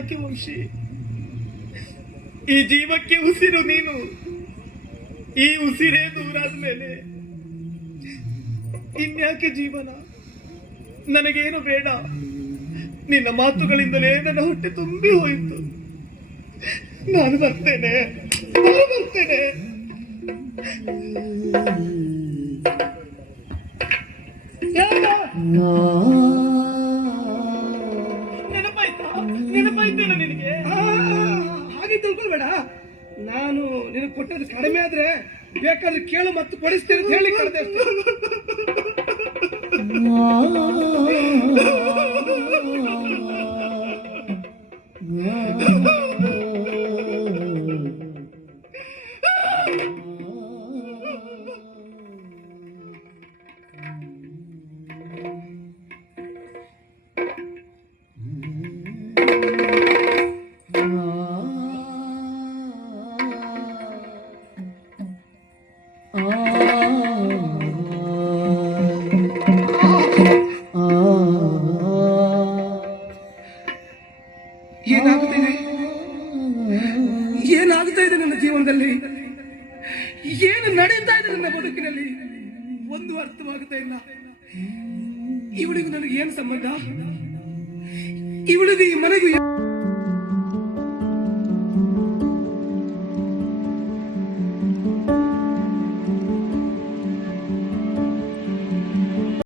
ಯಾಕೆ ವಂಶಿ? ಈ ಜೀವಕ್ಕೆ ಉಸಿರು ನೀನು. ಈ ಉಸಿರೇ ದೂರಾದ ಮೇಲೆ ಇನ್ಯಾಕೆ ಜೀವನ? ನನಗೇನು ಬೇಡ. ನಿನ್ನ ಮಾತುಗಳಿಂದಲೇ ನನ್ನ ಹೊಟ್ಟೆ ತುಂಬಿ ಹೋಯಿತು. ನಾನು ಬರ್ತೇನೆ. ನೆನಪಾಯ್ತೇನ ನಿನಗೆ? ಹಾಗೆ ತಿಳ್ಕೊಳ್ಬೇಡ. ನಾನು ನಿನಗೆ ಕೊಟ್ಟದ್ದು ಕಡಿಮೆ ಆದ್ರೆ ಬೇಕಾದ್ರೆ ಕೇಳು ಮತ್ತು ಕೊಡಿಸ್ತೇನೆ ಅಂತ ಹೇಳಿ ಕರೆದೆ ಅಷ್ಟೇ. ಏನಾಗ್ತಾ ಇದೆ ನನ್ನ ಜೀವನದಲ್ಲಿ? ಏನು ನಡೀತಾ ಇದೆ ನನ್ನ ಬದುಕಿನಲ್ಲಿ? ಒಂದು ಅರ್ಥವಾಗ್ತಾ ಇಲ್ಲ. ಇವಳಿಗೂ ನನಗೆ ಏನು ಸಂಬಂಧ? ಇವಳಿಗೂ ಈ ಮನೆಗೂ